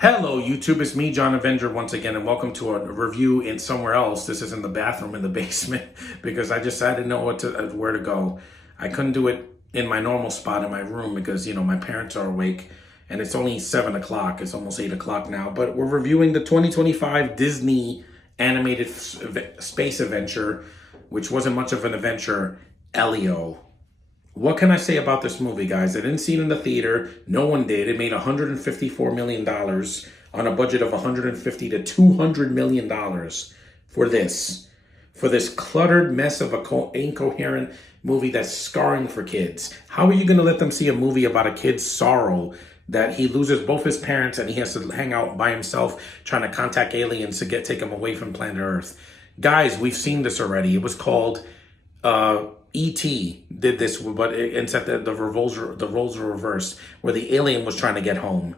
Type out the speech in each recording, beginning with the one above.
Hello, YouTube. It's me, John Avenger, once again, and welcome to a review in somewhere else. This is in the bathroom in the basement because I didn't know where to go. I couldn't do it in my normal spot in my room because my parents are awake, and it's only 7 o'clock. It's almost 8 o'clock now. But we're reviewing the 2025 Disney animated space adventure, which wasn't much of an adventure, Elio. What can I say about this movie, guys? I didn't see it in the theater. No one did. It made $154 million on a budget of $150 to $200 million for this cluttered mess of a incoherent movie that's scarring for kids. How are you going to let them see a movie about a kid's sorrow that he loses both his parents and he has to hang out by himself trying to contact aliens to take him away from planet Earth? Guys, we've seen this already. It was called E.T. did this, but instead the roles were reversed, where the alien was trying to get home.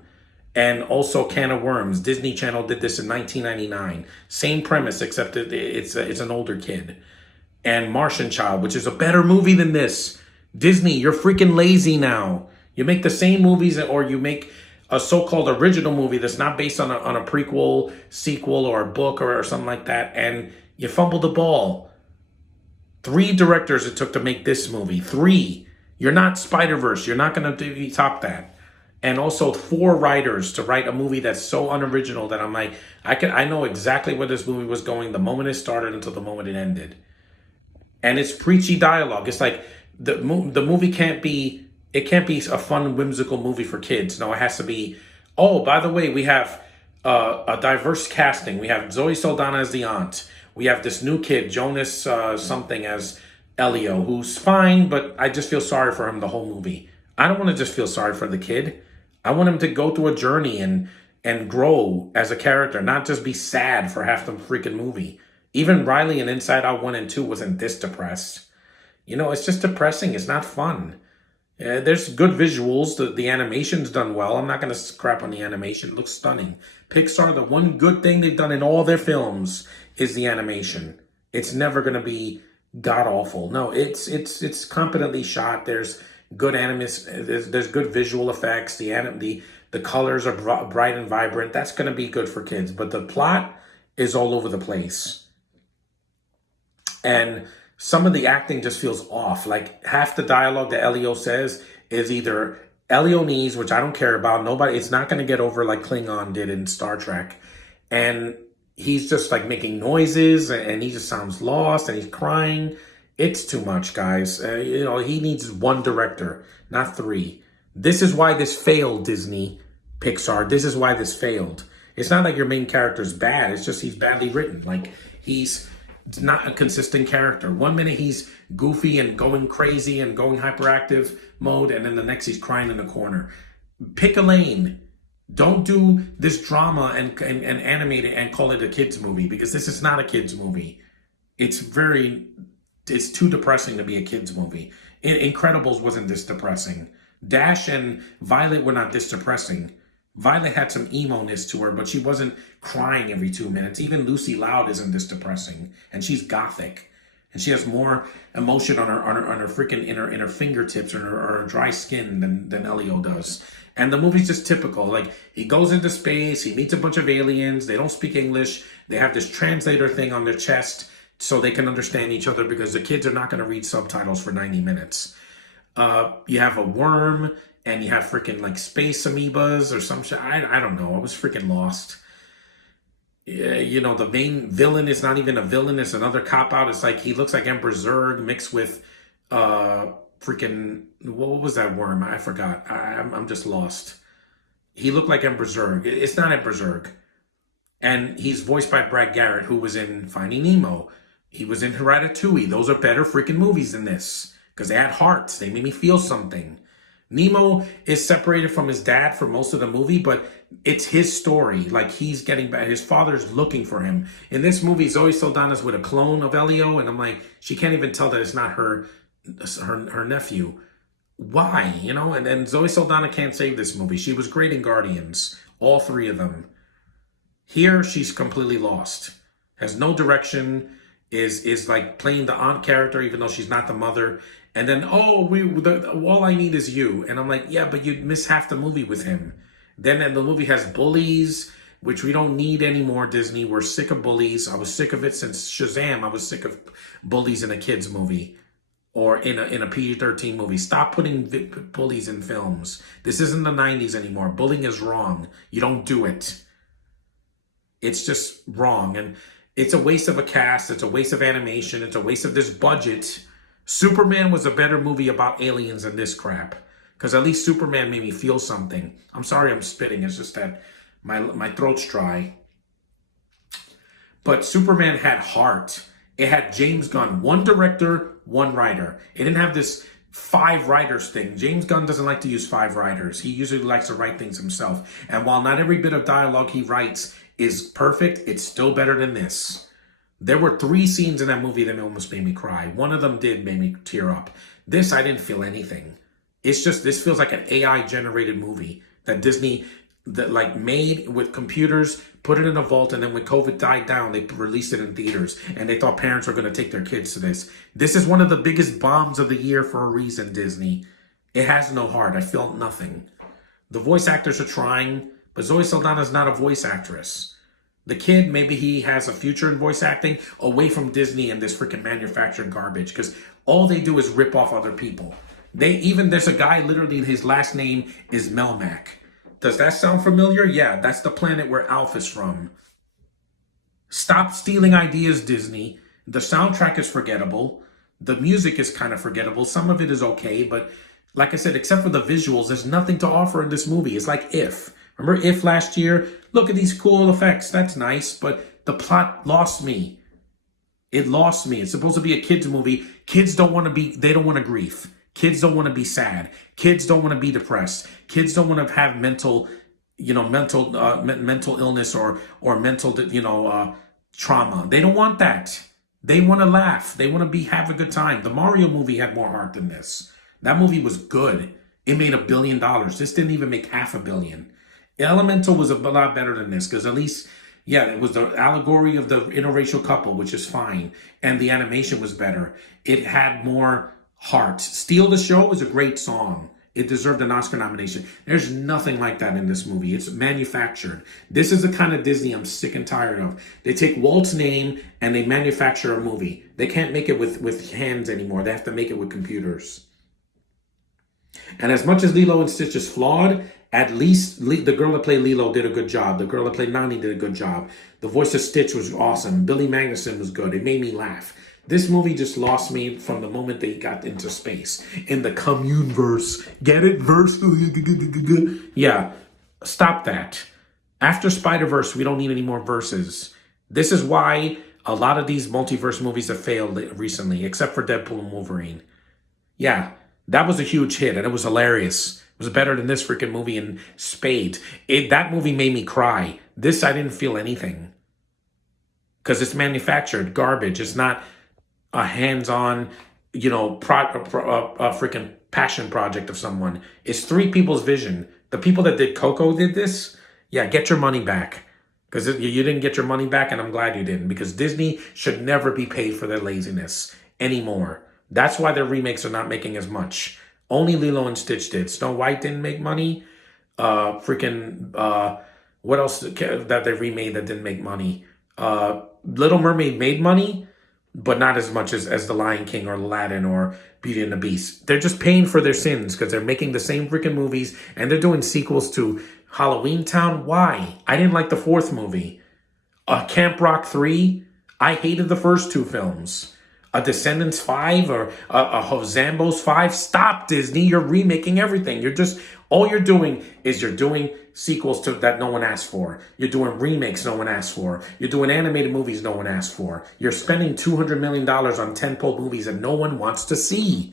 And also Can of Worms. Disney Channel did this in 1999. Same premise, except it's an older kid. And Martian Child, which is a better movie than this. Disney, you're freaking lazy now. You make the same movies, or you make a so-called original movie that's not based on a prequel, sequel, or a book or something like that, and you fumble the ball. 3 directors it took to make this movie. 3. You're not Spider-Verse. You're not going to top that. And also 4 writers to write a movie that's so unoriginal that I'm like, I know exactly where this movie was going the moment it started until the moment it ended. And it's preachy dialogue. It's like the movie can't be a fun, whimsical movie for kids. No, it has to be, oh, by the way, we have a diverse casting. We have Zoe Saldana as the aunt. We have this new kid, Jonas something, as Elio, who's fine, but I just feel sorry for him the whole movie. I don't want to just feel sorry for the kid. I want him to go through a journey and grow as a character, not just be sad for half the freaking movie. Even Riley in Inside Out 1 and 2 wasn't this depressed. It's just depressing. It's not fun. There's good visuals. The animation's done well. I'm not going to scrap on the animation. It looks stunning. Pixar, the one good thing they've done in all their films is the animation. It's never going to be god-awful. No, it's competently shot. There's good there's good visual effects. The colors are bright and vibrant. That's going to be good for kids. But the plot is all over the place. And some of the acting just feels off. Like half the dialogue that Elio says is either Elio needs, which I don't care about. It's not going to get over like Klingon did in Star Trek. And he's just like making noises and he just sounds lost and he's crying. It's too much, guys. He needs one director, not 3. This is why this failed, Disney, Pixar. This is why this failed. It's not like your main character's bad. It's just he's badly written. Like he's not a consistent character. One minute he's goofy and going crazy and going hyperactive mode, and then the next he's crying in the corner. Pick a lane. Don't do this drama and animate it and call it a kid's movie, because this is not a kid's movie. It's too depressing to be a kid's movie. Incredibles wasn't this depressing. Dash and Violet were not this depressing. Violet had some emo-ness to her, but she wasn't crying every 2 minutes. Even Lucy Loud isn't this depressing, and she's gothic. And she has more emotion on her freaking in her fingertips or her dry skin than Elio does. And the movie's just typical. Like, he goes into space, he meets a bunch of aliens, they don't speak English, they have this translator thing on their chest so they can understand each other, because the kids are not going to read subtitles for 90 minutes. You have a worm, and you have freaking like space amoebas or some shit. I don't know. I was freaking lost. The main villain is not even a villain. It's another cop-out. It's like he looks like Emperor Zurg mixed with freaking, what was that worm? I forgot. I'm just lost. He looked like Emperor Zurg. It's not Emperor Zurg. And he's voiced by Brad Garrett, who was in Finding Nemo. He was in Ratatouille. Those are better freaking movies than this, because they had hearts. They made me feel something. Nemo is separated from his dad for most of the movie, but it's his story. Like, he's getting back. His father's looking for him. In this movie, Zoe Saldana's with a clone of Elio, and I'm like, she can't even tell that it's not her nephew. Why? And then Zoe Saldana can't save this movie. She was great in Guardians, all 3 of them. Here, she's completely lost. Has no direction. Is like playing the aunt character, even though she's not the mother. And then, all I need is you. And I'm like, yeah, but you'd miss half the movie with him. Then the movie has bullies, which we don't need anymore, Disney. We're sick of bullies. I was sick of it since Shazam. I was sick of bullies in a kid's movie or in a PG-13 movie. Stop putting bullies in films. This isn't the 90s anymore. Bullying is wrong. You don't do it. It's just wrong. And it's a waste of a cast. It's a waste of animation. It's a waste of this budget. Superman was a better movie about aliens than this crap. Because at least Superman made me feel something. I'm sorry I'm spitting. It's just that my throat's dry. But Superman had heart. It had James Gunn. One director, one writer. It didn't have this 5 writers thing. James Gunn doesn't like to use 5 writers. He usually likes to write things himself. And while not every bit of dialogue he writes is perfect, it's still better than this. There were 3 scenes in that movie that almost made me cry. One of them did make me tear up. This, I didn't feel anything. It's just, this feels like an AI generated movie that Disney made with computers, put it in a vault, and then when COVID died down, they released it in theaters, and they thought parents were going to take their kids to this. This is one of the biggest bombs of the year for a reason, Disney. It has no heart. I felt nothing. The voice actors are trying, but Zoe Saldana's not a voice actress. The kid, maybe he has a future in voice acting away from Disney and this freaking manufactured garbage, because all they do is rip off other people. There's a guy, literally, his last name is Melmac. Does that sound familiar? Yeah, that's the planet where Alf is from. Stop stealing ideas, Disney. The soundtrack is forgettable. The music is kind of forgettable. Some of it is okay, but like I said, except for the visuals, there's nothing to offer in this movie. It's like If. Remember If last year? Look at these cool effects. That's nice, but the plot lost me. It lost me. It's supposed to be a kid's movie. Kids don't want to grieve. Kids don't want to be sad. Kids don't want to be depressed. Kids don't want to have mental illness or mental, trauma. They don't want that. They want to laugh. They want to have a good time. The Mario movie had more heart than this. That movie was good. It made $1 billion. This didn't even make $500 million. Elemental was a lot better than this because at least, yeah, it was the allegory of the interracial couple, which is fine. And the animation was better. It had more heart. Steal the Show is a great song. It deserved an Oscar nomination. There's nothing like that in this movie. It's manufactured. This is the kind of Disney I'm sick and tired of. They take Walt's name and they manufacture a movie. They can't make it with hands anymore. They have to make it with computers. And as much as Lilo and Stitch is flawed, at least the girl that played Lilo did a good job. The girl that played Nani did a good job. The voice of Stitch was awesome. Billy Magnuson was good. It made me laugh. This movie just lost me from the moment they got into space. In the commune-verse. Get it? Verse? Yeah. Stop that. After Spider-Verse, we don't need any more verses. This is why a lot of these multiverse movies have failed recently, except for Deadpool and Wolverine. Yeah, that was a huge hit, and it was hilarious. It was better than this freaking movie in spades. That movie made me cry. This, I didn't feel anything. Because it's manufactured garbage. It's not a hands-on, freaking passion project of someone. It's 3 people's vision. The people that did Coco did this. Yeah, get your money back. Because you didn't get your money back, and I'm glad you didn't. Because Disney should never be paid for their laziness anymore. That's why their remakes are not making as much. Only Lilo and Stitch did. Snow White didn't make money. What else that they remade that didn't make money? Little Mermaid made money, but not as much as The Lion King or Aladdin or Beauty and the Beast. They're just paying for their sins because they're making the same freaking movies and they're doing sequels to Halloween Town. Why? I didn't like the 4th movie. Camp Rock 3. I hated the first 2 films. A Descendants 5 or a Zambos 5. Stop, Disney. You're remaking everything. All you're doing is you're doing sequels to that no one asked for. You're doing remakes no one asked for. You're doing animated movies no one asked for. You're spending $200 million on tentpole movies that no one wants to see.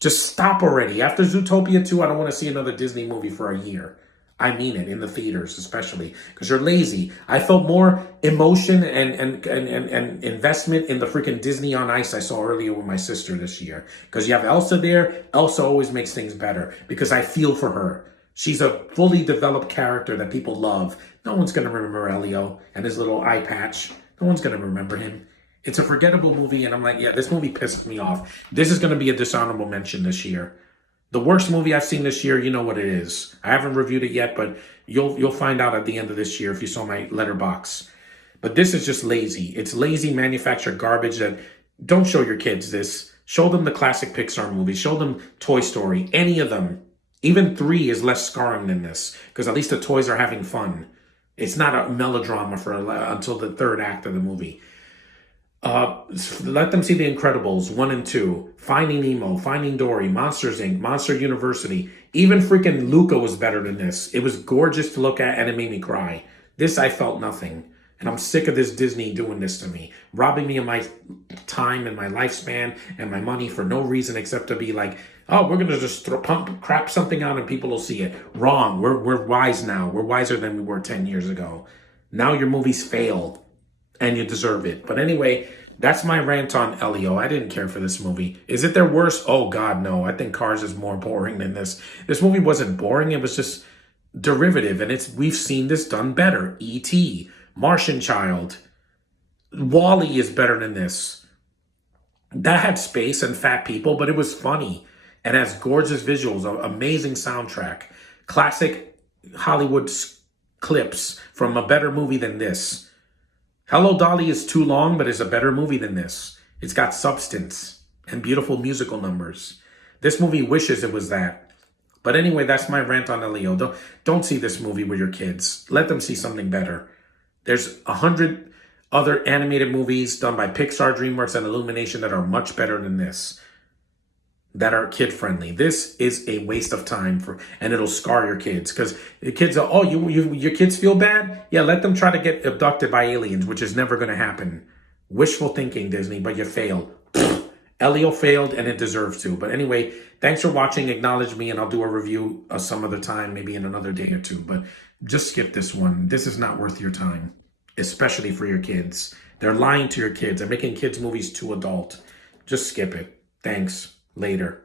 Just stop already. After Zootopia 2, I don't want to see another Disney movie for a year. I mean it, in the theaters especially, because you're lazy. I felt more emotion and investment in the freaking Disney on Ice I saw earlier with my sister this year. Because you have Elsa there. Elsa always makes things better because I feel for her. She's a fully developed character that people love. No one's going to remember Elio and his little eye patch. No one's going to remember him. It's a forgettable movie, and I'm like, yeah, this movie pisses me off. This is going to be a dishonorable mention this year. The worst movie I've seen this year, you know what it is. I haven't reviewed it yet, but you'll find out at the end of this year if you saw my letterbox. But this is just lazy. It's lazy manufactured garbage that don't show your kids this. Show them the classic Pixar movies. Show them Toy Story, any of them. Even 3 is less scarring than this because at least the toys are having fun. It's not a melodrama until the third act of the movie. Let them see The Incredibles 1 and 2, Finding Nemo, Finding Dory, Monsters Inc., Monster University. Even freaking Luca was better than this. It was gorgeous to look at and it made me cry. This, I felt nothing. And I'm sick of this Disney doing this to me, robbing me of my time and my lifespan and my money for no reason except to be like, oh, we're going to just crap something out and people will see it. Wrong. We're wise now. We're wiser than we were 10 years ago. Now your movies fail and you deserve it. But anyway, that's my rant on Elio. I didn't care for this movie. Is it their worst? Oh, God, no. I think Cars is more boring than this. This movie wasn't boring. It was just derivative. And we've seen this done better. E.T., Martian Child, Wall-E is better than this. That had space and fat people, but it was funny and has gorgeous visuals, an amazing soundtrack, classic Hollywood clips from a better movie than this. Hello, Dolly is too long, but it's a better movie than this. It's got substance and beautiful musical numbers. This movie wishes it was that. But anyway, that's my rant on Elio. Don't see this movie with your kids. Let them see something better. There's 100 other animated movies done by Pixar, DreamWorks, and Illumination that are much better than this, that are kid-friendly. This is a waste of time and it'll scar your kids because the kids are, oh, your kids feel bad? Yeah, let them try to get abducted by aliens, which is never going to happen. Wishful thinking, Disney, but you failed. Elio failed and it deserves to. But anyway, thanks for watching. Acknowledge me and I'll do a review some other time, maybe in another day or two. But just skip this one. This is not worth your time, especially for your kids. They're lying to your kids. They're making kids' movies too adult. Just skip it. Thanks. Later.